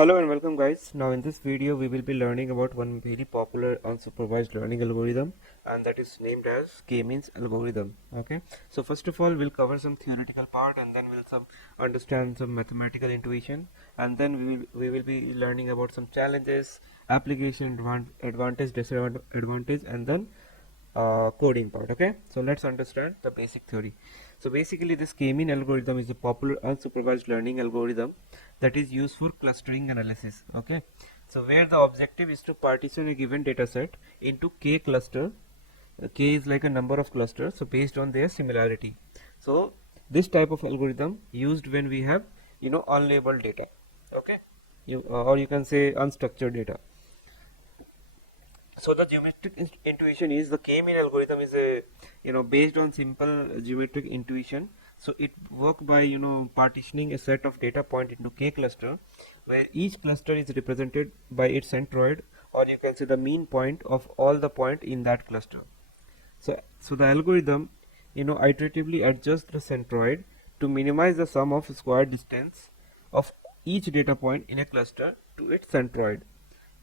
Hello and welcome guys. Now in this video we will be learning about one very popular unsupervised learning algorithm, and that is named as K-means algorithm. Okay, so first of all we'll cover some theoretical part, and then we'll understand some mathematical intuition, and then we will be learning about some challenges, application, advantage, disadvantage, and then coding part. Okay, so let's understand the basic theory. So basically this K-mean algorithm is a popular unsupervised learning algorithm that is used for clustering analysis. Okay, so where the objective is to partition a given data set into k cluster. K is like a number of clusters, so based on their similarity. So this type of algorithm used when we have unlabeled data. Okay, or you can say unstructured data. So the geometric intuition is the K-mean algorithm is a based on simple geometric intuition. So it work by partitioning a set of data point into k cluster, where each cluster is represented by its centroid, or you can say the mean point of all the point in that cluster. So the algorithm iteratively adjusts the centroid to minimize the sum of square distance of each data point in a cluster to its centroid.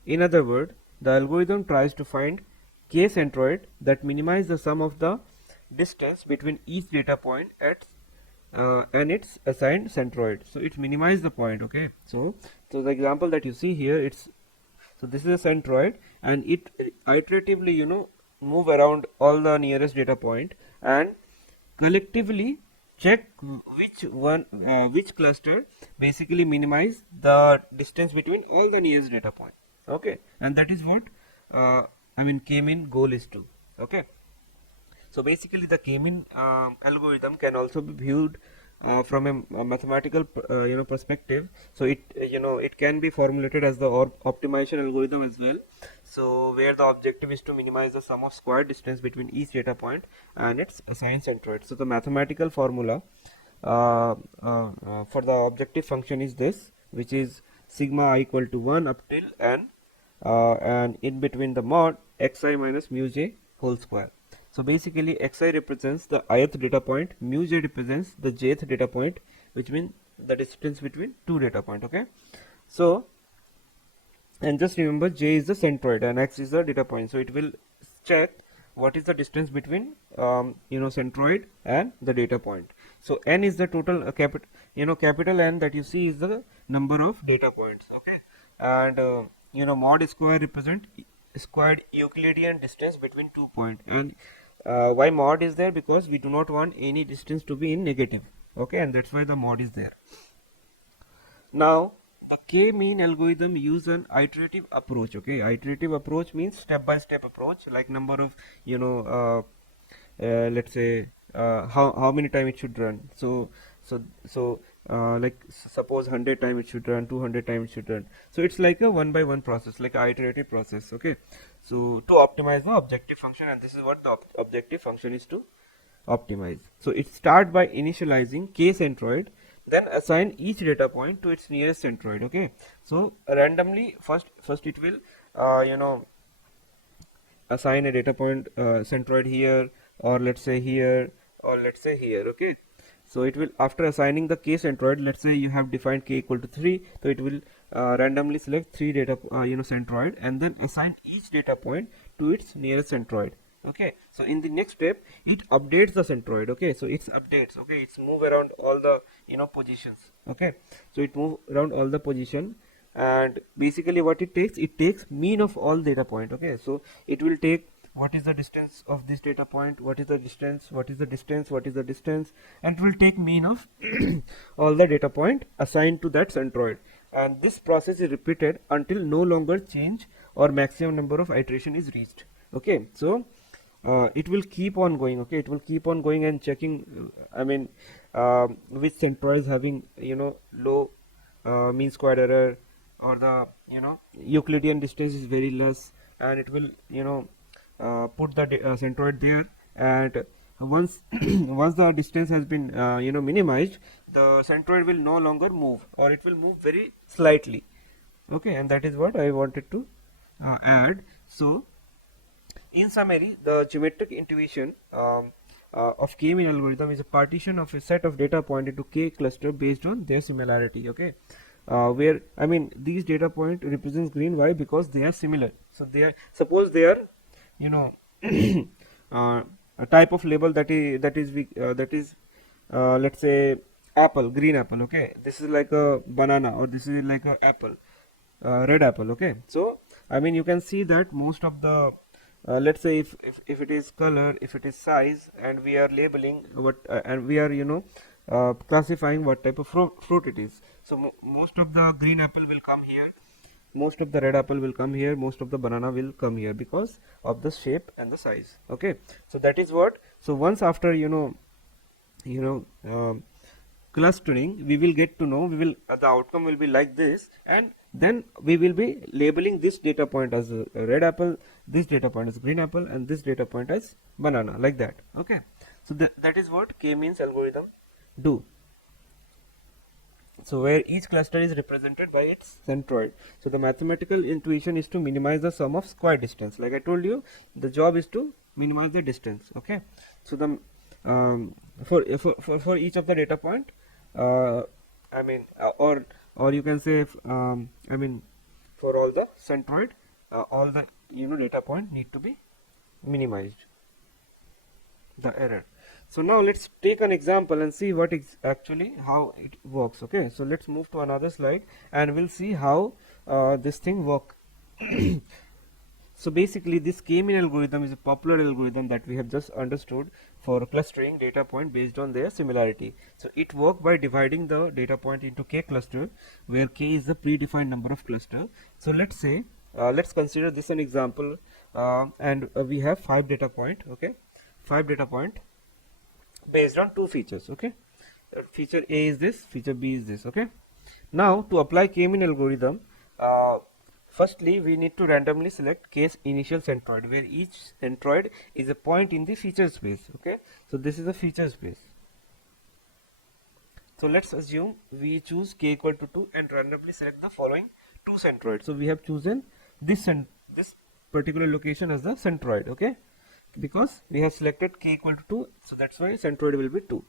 In other words, the algorithm tries to find k-centroid that minimize the sum of the distance between each data point and its assigned centroid. So it minimize the point. Okay, so the example that you see here, this is a centroid, and it iteratively move around all the nearest data point and collectively check which cluster basically minimize the distance between all the nearest data point. Okay, and that is what K-mean goal is to. Okay, so basically the K-mean algorithm can also be viewed from a mathematical perspective. So it can be formulated as the optimization algorithm as well. So where the objective is to minimize the sum of square distance between each data point and its assigned centroid. So the mathematical formula for the objective function is this, which is sigma I equal to 1 up till n, and in between the mod xi minus mu j whole square. So basically xi represents the ith data point, mu j represents the jth data point, which means the distance between two data point. Okay, so and just remember j is the centroid and x is the data point, so it will check what is the distance between centroid and the data point. So n is the total capital N that you see is the number of data points. Okay, and mod square represent squared Euclidean distance between 2 points. And why mod is there? Because we do not want any distance to be in negative. Okay, and that's why the mod is there. Now the K-mean algorithm use an iterative approach. Okay, iterative approach means step-by-step approach, like number of let's say how many time it should run. Like suppose 100 time it should run, 200 time it should run. So it's like a one by one process, like a iterative process. Okay, so to optimize the objective function, and this is what the objective function is to optimize. So it start by initializing k centroid, then assign each data point to its nearest centroid. Okay, so randomly first it will assign a data point centroid here, or let's say here, or let's say here. Okay, so it will, after assigning the k centroid, let's say you have defined k equal to 3, so it will randomly select 3 data centroid, and then assign each data point to its nearest centroid. Okay, so in the next step it updates the centroid. Okay, so it's updates. Okay, it's move around all the positions. Okay, so it move around all the position, and basically what it takes mean of all data point. Okay, so it will take what is the distance of this data point, what is the distance, what is the distance, what is the distance, and it will take mean of all the data point assigned to that centroid, and this process is repeated until no longer change or maximum number of iteration is reached. Okay, so it will keep on going. Okay, it will keep on going and checking which centroid is having low mean square error, or the Euclidean distance is very less, and it will put the centroid there, and once once the distance has been minimized, the centroid will no longer move, or it will move very slightly. Okay, and that is what I wanted to add. So in summary, the geometric intuition of K-mean algorithm is a partition of a set of data point into k cluster based on their similarity. Okay, where I mean these data point represents green. Why? Because they are similar. So they are, suppose they are, you know, a type of label that is let's say apple, green apple. Okay, this is like a banana, or this is like a apple, red apple. Okay, so I mean you can see that most of the let's say if it is color, if it is size, and we are labeling what and we are, you know, classifying what type of fruit it is. So most of the green apple will come here, most of the red apple will come here, most of the banana will come here because of the shape and the size. Okay, so that is what. So once after, you know, clustering, we will get to know, we will the outcome will be like this, and then we will be labeling this data point as a red apple, this data point as green apple, and this data point as banana, like that. Okay, so that is what k-means algorithm do. So where each cluster is represented by its centroid. So the mathematical intuition is to minimize the sum of square distance. Like I told you, the job is to minimize the distance. Okay, so the for each of the data point, I mean or you can say I mean for all the centroid, all the, you know, data point need to be minimized, the error. So now let's take an example and see what is actually how it works. Okay, so let's move to another slide and we'll see how this thing work. So basically this k-mean algorithm is a popular algorithm that we have just understood for clustering data point based on their similarity. So it works by dividing the data point into k cluster, where k is the predefined number of cluster. So let's say let's consider this an example, and we have 5 data point. Okay, 5 data point based on 2 features. Okay, feature A is this, feature B is this. Okay, now to apply k-mean algorithm, firstly we need to randomly select k's initial centroid, where each centroid is a point in the feature space. Okay, so this is a feature space. So let's assume we choose k equal to 2 and randomly select the following 2 centroids. So we have chosen this particular location as the centroid. Okay, because we have selected k equal to 2, so that's why centroid will be 2.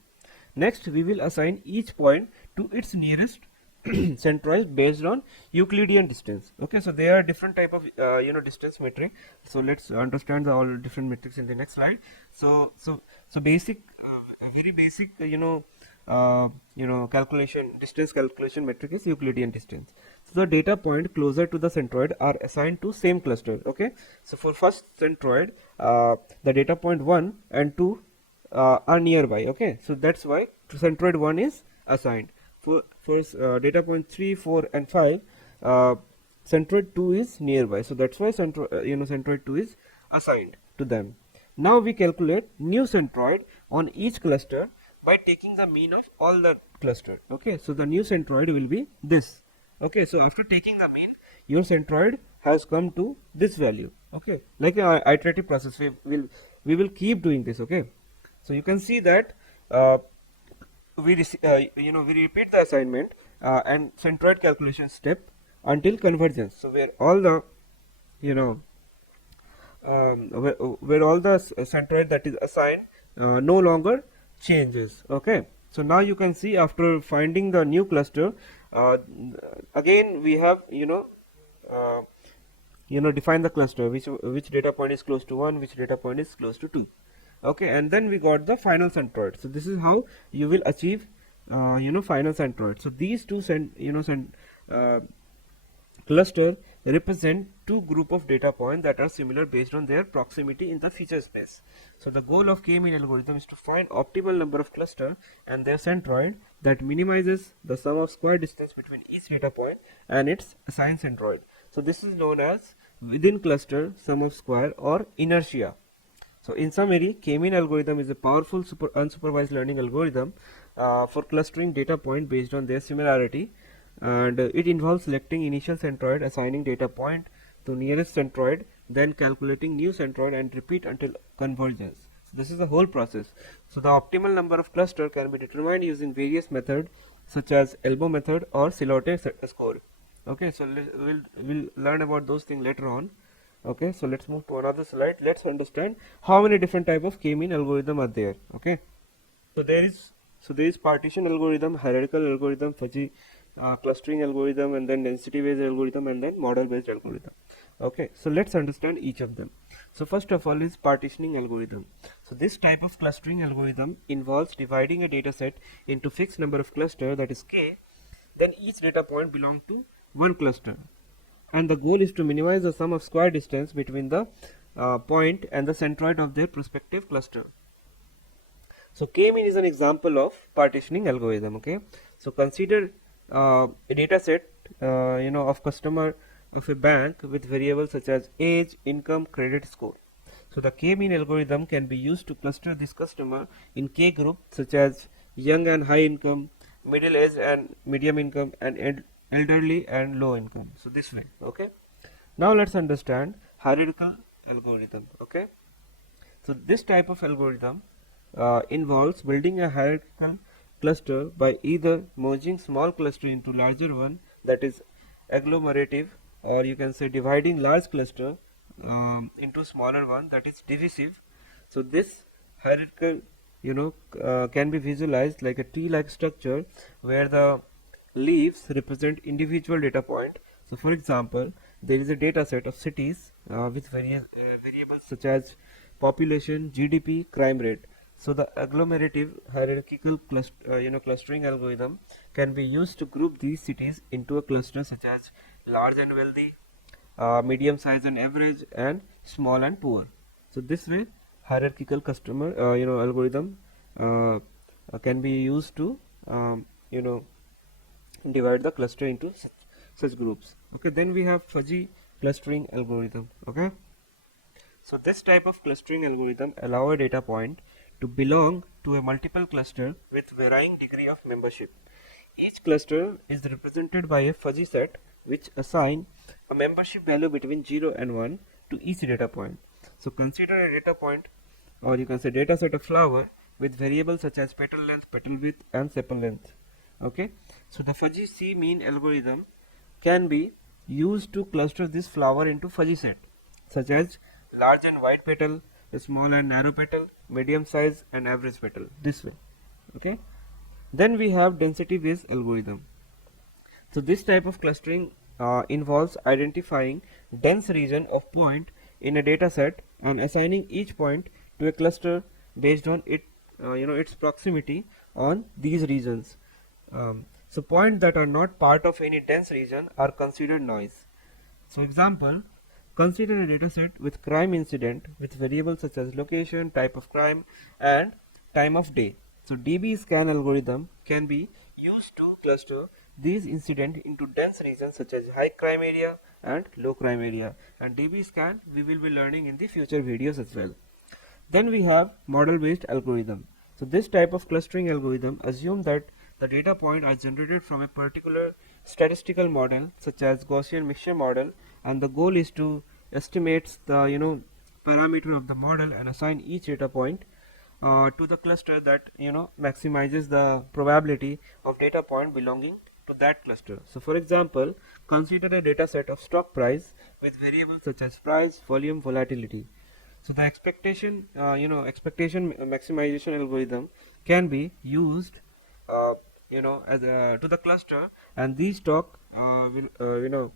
Next we will assign each point to its nearest centroid based on Euclidean distance. Okay, so there are different type of you know, distance metric. So let's understand the all different metrics in the next slide. So basic very basic you know, calculation, distance calculation metric is Euclidean distance. So the data point closer to the centroid are assigned to same cluster. Okay, so for first centroid, the data point 1 and 2 are nearby. Okay, so that's why centroid 1 is assigned. For data point 3, 4 and 5, centroid 2 is nearby, so that's why centroid 2 is assigned to them. Now we calculate new centroid on each cluster by taking the mean of all the cluster. Okay, so the new centroid will be this. Okay, so after taking the mean, your centroid has come to this value. Okay, like an iterative process, we will keep doing this. Okay, so you can see that we repeat the assignment and centroid calculation step until convergence. So where all the where all the centroid that is assigned no longer changes. Okay, so now you can see after finding the new cluster, again we have define the cluster, which data point is close to 1, which data point is close to 2. Okay, and then we got the final centroid. So this is how you will achieve final centroid. So these two cluster represent two group of data points that are similar based on their proximity in the feature space. So the goal of k-mean algorithm is to find optimal number of cluster and their centroid that minimizes the sum of square distance between each data point and its assigned centroid. So this is known as within cluster sum of square, or inertia. So in summary, k-mean algorithm is a powerful unsupervised learning algorithm for clustering data point based on their similarity, and it involves selecting initial centroid, assigning data point to nearest centroid, then calculating new centroid and repeat until convergence. So this is the whole process. So the optimal number of cluster can be determined using various methods such as elbow method or silhouette score. Okay, so we'll learn about those things later on. Okay, so let's move to another slide. Let's understand how many different type of k-mean algorithm are there. Okay, so there is partition algorithm, hierarchical algorithm, fuzzy clustering algorithm, and then density based algorithm, and then model based algorithm. Okay, so let's understand each of them. So first of all is partitioning algorithm. So this type of clustering algorithm involves dividing a data set into fixed number of cluster, that is k, then each data point belong to one cluster, and the goal is to minimize the sum of square distance between the point and the centroid of their prospective cluster. So K-mean is an example of partitioning algorithm. Okay, so consider a data set of customer of a bank with variables such as age, income, credit score. So the K-mean algorithm can be used to cluster this customer in K group such as young and high income, middle age and medium income, and elderly and low income. So this way. Okay, now let's understand hierarchical algorithm. Okay, so this type of algorithm involves building a hierarchical cluster by either merging small cluster into larger one, that is agglomerative, or you can say dividing large cluster into smaller one, that is divisive. So this hierarchical can be visualized like a tree-like structure where the leaves represent individual data point. So for example, there is a data set of cities with variables such as population, GDP, crime rate. So the agglomerative hierarchical clustering algorithm can be used to group these cities into a cluster such as large and wealthy, medium size and average, and small and poor. So this way hierarchical customer algorithm can be used to you know divide the cluster into such groups. Okay, then we have fuzzy clustering algorithm. Okay, so this type of clustering algorithm allow a data point to belong to a multiple cluster with varying degree of membership. Each cluster is represented by a fuzzy set which assign a membership value between 0 and 1 to each data point. So consider a data point, or you can say data set of flower with variables such as petal length, petal width, and sepal length. Okay, so the fuzzy C-mean algorithm can be used to cluster this flower into fuzzy set such as large and wide petal, small and narrow petal, medium size and average petal, this way. Okay, then we have density based algorithm. So this type of clustering involves identifying dense region of point in a data set and assigning each point to a cluster based on its proximity on these regions. So points that are not part of any dense region are considered noise. So example, consider a dataset with crime incident with variables such as location, type of crime, and time of day. So DB scan algorithm can be used to cluster these incidents into dense regions such as high crime area and low crime area. And DB scan we will be learning in the future videos as well. Then we have model based algorithm. So this type of clustering algorithm assume that the data point are generated from a particular statistical model such as Gaussian mixture model, and the goal is to estimate the parameter of the model and assign each data point to the cluster that maximizes the probability of data point belonging to that cluster. So for example, consider a data set of stock price with variables such as price, volume, volatility. So the expectation maximization algorithm can be used, as to the cluster, and these stock will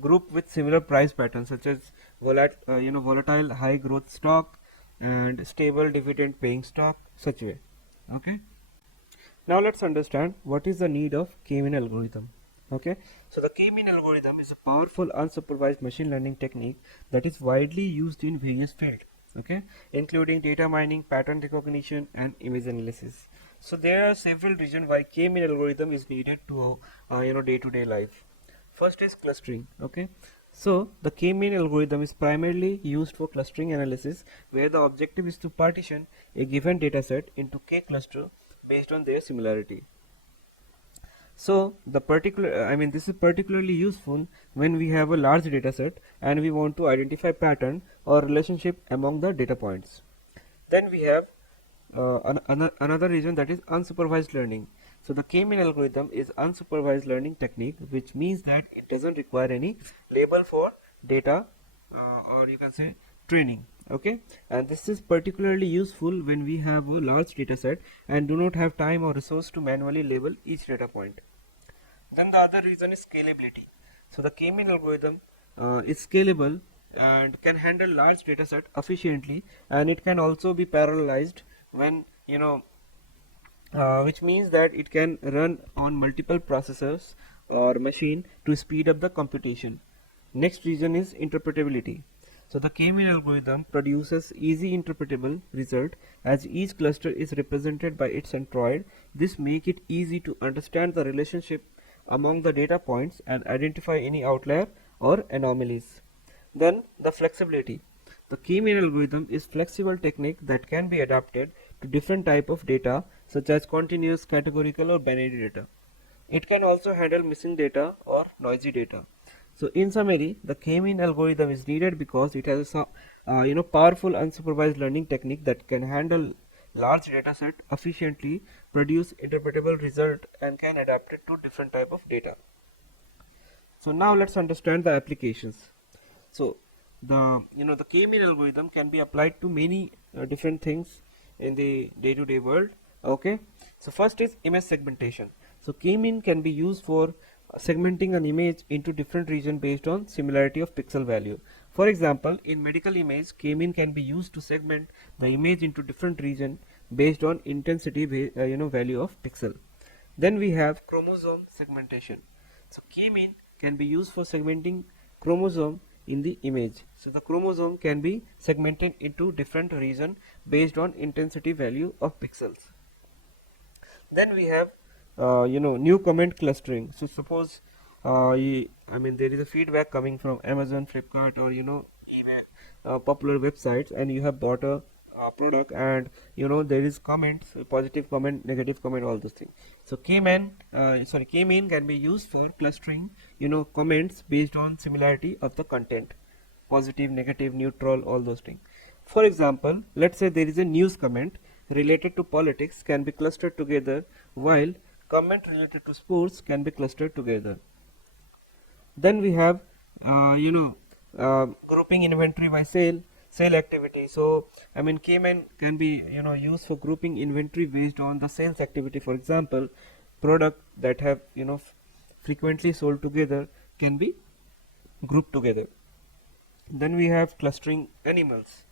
group with similar price patterns such as volatile high growth stock and stable dividend paying stock, such way. Okay. Now let's understand what is the need of K-mean algorithm. Okay, so the K-mean algorithm is a powerful unsupervised machine learning technique that is widely used in various fields. Okay, including data mining, pattern recognition, and image analysis. So there are several reasons why K-mean algorithm is needed to day-to-day life. First is clustering. Okay, so the K-mean algorithm is primarily used for clustering analysis, where the objective is to partition a given dataset into K cluster based on their similarity. So this is particularly useful when we have a large data set and we want to identify pattern or relationship among the data points. Then we have another reason, that is unsupervised learning. So the K-mean algorithm is unsupervised learning technique, which means that it doesn't require any label for data, or you can say training. Okay, and this is particularly useful when we have a large data set and do not have time or resource to manually label each data point. Then the other reason is scalability. So the K-mean algorithm is scalable and can handle large data set efficiently, and it can also be parallelized when which means that it can run on multiple processors or machine to speed up the computation. Next reason is interpretability. So the K-mean algorithm produces easy interpretable result as each cluster is represented by its centroid. This makes it easy to understand the relationship among the data points and identify any outlier or anomalies. Then the flexibility. The K-mean algorithm is flexible technique that can be adapted to different type of data such as continuous, categorical or binary data. It can also handle missing data or noisy data. So in summary, the K-mean algorithm is needed because it has a powerful unsupervised learning technique that can handle large data set efficiently, produce interpretable result, and can adapt it to different type of data. So now let's understand the applications. So the K-mean algorithm can be applied to many different things in the day-to-day world. Okay, so first is image segmentation. So K-mean can be used for segmenting an image into different regions based on similarity of pixel value. For example, in medical image, K-mean can be used to segment the image into different regions based on intensity value of pixel. Then we have chromosome segmentation. So K-mean can be used for segmenting chromosome in the image. So the chromosome can be segmented into different regions based on intensity value of pixels. Then we have new comment clustering. So suppose there is a feedback coming from Amazon, Flipkart, or eBay, popular websites, and you have bought a product, and there is comments, positive comment, negative comment, all those things. So K-mean can be used for clustering comments based on similarity of the content, positive, negative, neutral, all those things. For example, let's say there is a news comment related to politics can be clustered together, while comment related to sports can be clustered together. Then we have grouping inventory by sale activity. So K-mean can be used for grouping inventory based on the sales activity. For example, product that have frequently sold together can be grouped together. Then we have clustering animals.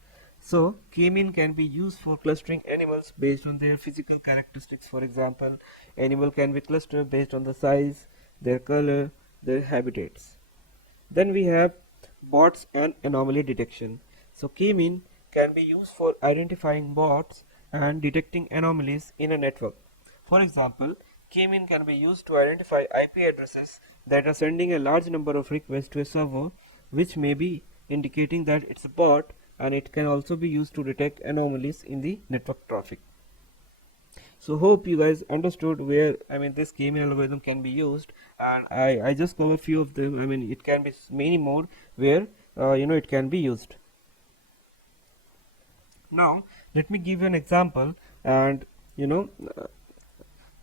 So K-mean can be used for clustering animals based on their physical characteristics. For example, animal can be clustered based on the size, their color, their habitats. Then we have bots and anomaly detection. So K-mean can be used for identifying bots and detecting anomalies in a network. For example, K-mean can be used to identify IP addresses that are sending a large number of requests to a server, which may be indicating that it's a bot, and it can also be used to detect anomalies in the network traffic. So hope you guys understood where this K-mean algorithm can be used, and I just cover few of them. It can be many more where it can be used. Now let me give you an example and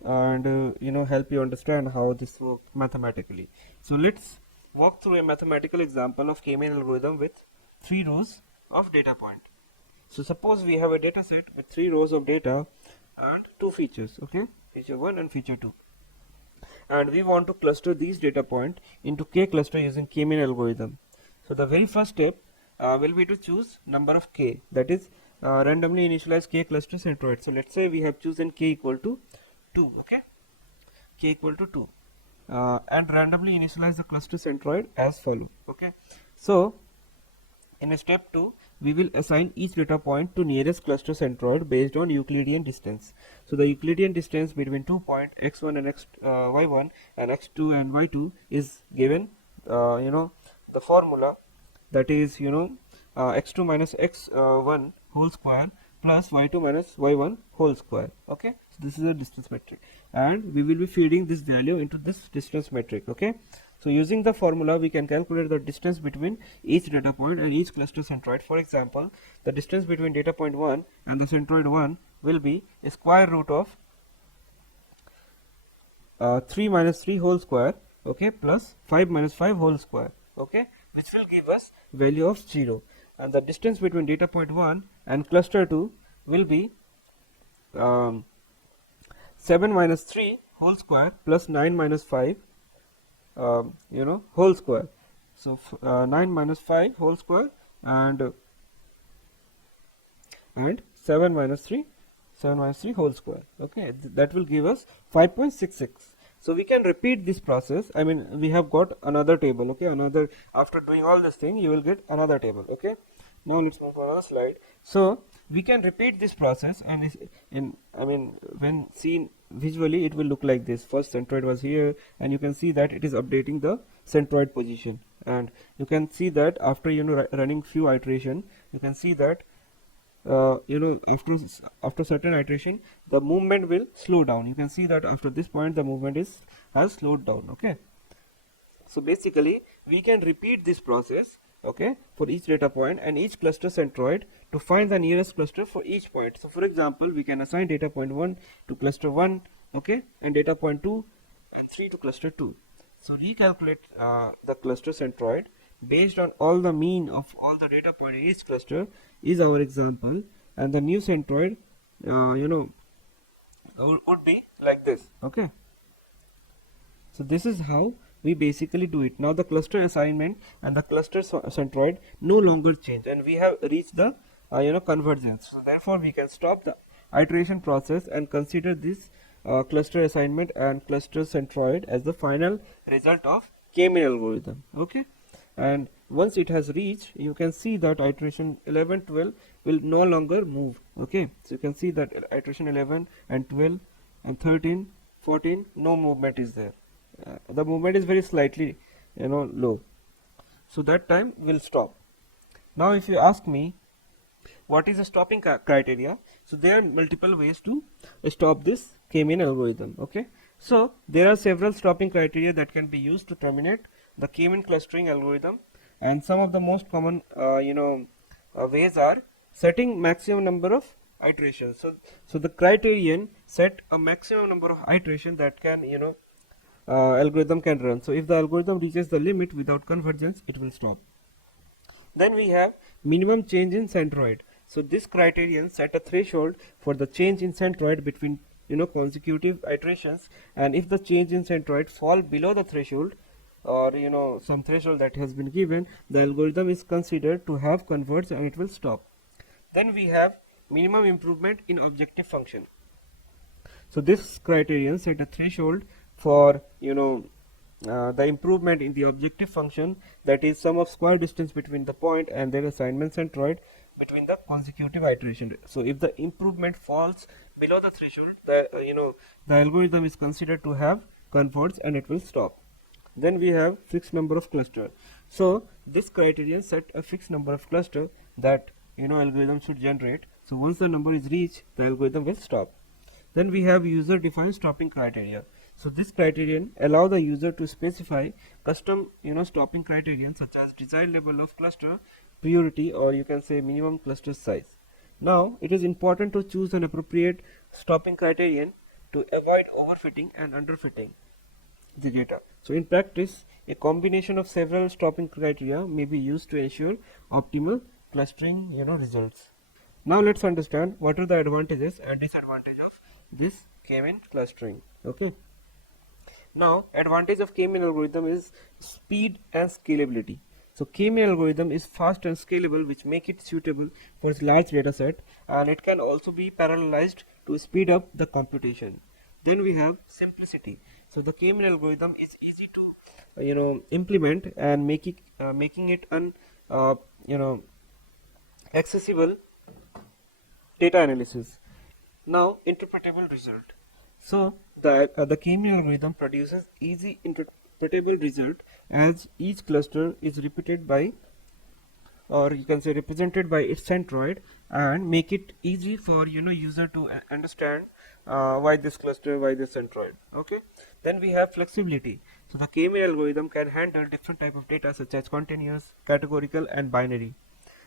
help you understand how this works mathematically. So let's walk through a mathematical example of K-mean algorithm with 3 rows of data point. So suppose we have a data set with 3 rows of data and 2 features, okay, feature 1 and feature 2, and we want to cluster these data point into K cluster using K-mean algorithm. So the very first step will be to choose number of K, that is randomly initialize K cluster centroid. So let's say we have chosen K equal to 2, okay, K equal to 2, and randomly initialize the cluster centroid as follow. Okay, so in step 2 we will assign each data point to nearest cluster centroid based on Euclidean distance. So the Euclidean distance between 2 points x1 and y1 and x2 and y2 is given the formula, that is x2 minus x1 whole square plus y2 minus y1 whole square. Okay, so this is a distance metric, and we will be feeding this value into this distance metric. Okay, so using the formula we can calculate the distance between each data point and each cluster centroid. For example, the distance between data point 1 and the centroid 1 will be a square root of 3 minus 3 whole square, okay, plus 5 minus 5 whole square, okay, which will give us value of 0. And the distance between data point 1 and cluster 2 will be 7 minus 3 whole square plus 9 minus 5 whole square. So 9 minus 5 whole square, and 7 minus 3, 7 minus 3 whole square. Okay, that will give us 5.66. So we can repeat this process. I mean, we have got another table. Okay, another, after doing all this thing, you will get another table. Okay, now let's move to another slide. So we can repeat this process, and I mean, when seen visually, it will look like this. First centroid was here, and you can see that it is updating the centroid position, and you can see that after running few iteration, you can see that after certain iteration the movement will slow down. You can see that after this point the movement has slowed down. Okay, so basically we can repeat this process, okay, for each data point and each cluster centroid to find the nearest cluster for each point. So for example, we can assign data point 1 to cluster 1, okay, and data point 2 and 3 to cluster 2. So recalculate the cluster centroid based on all the mean of all the data point in each cluster is our example, and the new centroid would be like this. Okay, so this is how we basically do it. Now the cluster assignment and the cluster centroid no longer change, and we have reached the convergence. So therefore we can stop the iteration process and consider this cluster assignment and cluster centroid as the final result of K-mean algorithm. Okay, and once it has reached, you can see that iteration 11, 12 will no longer move. Okay, so you can see that iteration 11 and 12 and 13, 14, no movement is there. The movement is very slightly low, so that time will stop. Now if you ask me what is the stopping criteria, so there are multiple ways to stop this K-mean algorithm. Okay, so there are several stopping criteria that can be used to terminate the K-mean clustering algorithm, and some of the most common ways are setting maximum number of iterations. So the criterion set a maximum number of iterations that can algorithm can run. So if the algorithm reaches the limit without convergence, it will stop. Then we have minimum change in centroid. So this criterion set a threshold for the change in centroid between consecutive iterations, and if the change in centroid fall below the threshold, or some threshold that has been given, the algorithm is considered to have converged and it will stop. Then we have minimum improvement in objective function. So this criterion set a threshold for the improvement in the objective function, that is sum of square distance between the point and their assignment centroid between the consecutive iteration. So if the improvement falls below the threshold, the algorithm is considered to have converged and it will stop. Then we have fixed number of cluster. So this criterion set a fixed number of cluster that algorithm should generate. So once the number is reached, the algorithm will stop. Then we have user defined stopping criteria. So this criterion allow the user to specify custom stopping criterion such as desired level of cluster priority, or you can say minimum cluster size. Now it is important to choose an appropriate stopping criterion to avoid overfitting and underfitting the data. So in practice, a combination of several stopping criteria may be used to ensure optimal clustering results. Now let's understand what are the advantages and disadvantages of this K-mean clustering. Okay. Now advantage of K-mean algorithm is speed and scalability. So K-mean algorithm is fast and scalable, which make it suitable for large data set, and it can also be parallelized to speed up the computation. Then we have simplicity. So the K-mean algorithm is easy to implement and making it accessible data analysis. Now interpretable result. So the K-mean algorithm produces easy interpretable result, as each cluster is repeated by, or you can say represented by, its centroid, and make it easy for user to understand why this cluster, why this centroid. Okay. Then we have flexibility. So the K-mean algorithm can handle different type of data such as continuous, categorical, and binary.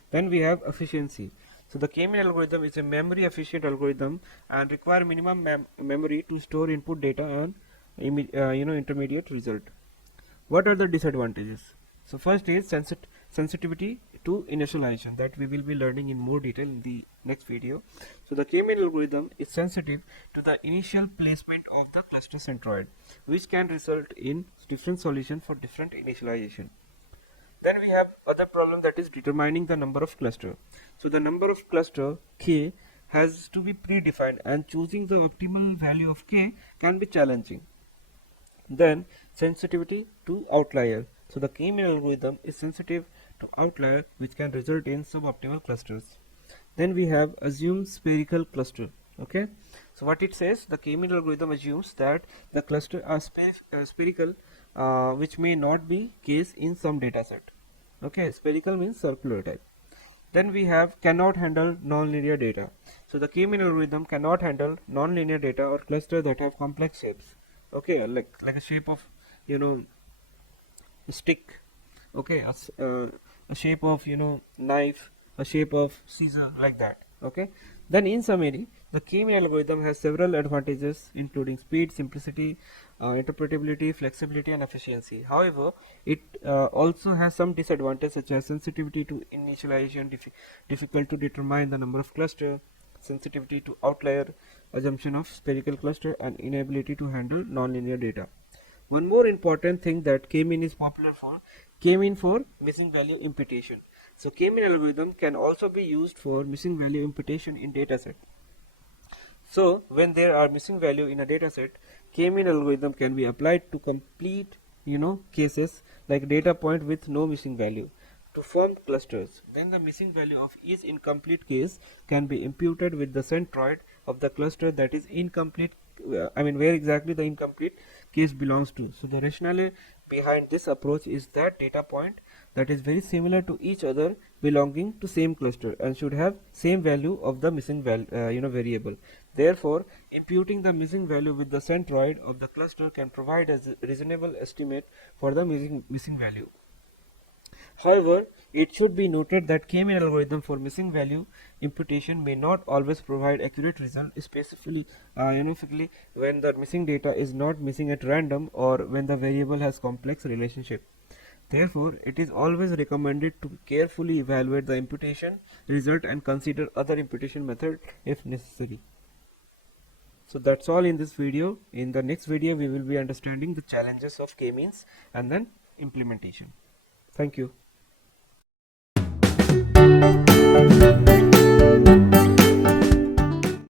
Then we have efficiency. So the K-mean algorithm is a memory efficient algorithm and require minimum memory to store input data and intermediate result. What are the disadvantages? So first is sensitivity to initialization, that we will be learning in more detail in the next video. So the K-mean algorithm is sensitive to the initial placement of the cluster centroid, which can result in different solution for different initialization. Then we have other problem, that is determining the number of cluster. So the number of cluster k has to be predefined, and choosing the optimal value of k can be challenging. Then sensitivity to outlier. So the K-mean algorithm is sensitive to outlier, which can result in suboptimal clusters. Then we have assumed spherical cluster. Okay, so what it says, the K-mean algorithm assumes that the cluster are spherical, which may not be case in some data set. Okay, spherical means circular type. Then we have cannot handle nonlinear data. So the K-mean algorithm cannot handle nonlinear data or cluster that have complex shapes. Okay, like a shape of, you know, a stick. Okay, a shape of, you know, knife, a shape of scissor, like that. Okay, then in summary, the K-mean algorithm has several advantages, including speed, simplicity, interpretability, flexibility, and efficiency. However, it also has some disadvantages, such as sensitivity to initialization, difficult to determine the number of cluster, sensitivity to outlier, assumption of spherical cluster, and inability to handle nonlinear data. One more important thing that K-mean is popular for, K-mean for missing value imputation. So K-mean algorithm can also be used for missing value imputation in dataset. So when there are missing value in a dataset, K-mean algorithm can be applied to complete, cases like data point with no missing value to form clusters. Then the missing value of each incomplete case can be imputed with the centroid of the cluster that is incomplete, where exactly the incomplete case belongs to. So the rationale behind this approach is that data point that is very similar to each other belonging to same cluster and should have same value of the missing variable. Therefore, imputing the missing value with the centroid of the cluster can provide a reasonable estimate for the missing value. However, it should be noted that K-mean algorithm for missing value imputation may not always provide accurate result, specifically when the missing data is not missing at random or when the variable has complex relationship. Therefore, it is always recommended to carefully evaluate the imputation result and consider other imputation method if necessary. So that's all in this video. In the next video, we will be understanding the challenges of K-means and then implementation. Thank you.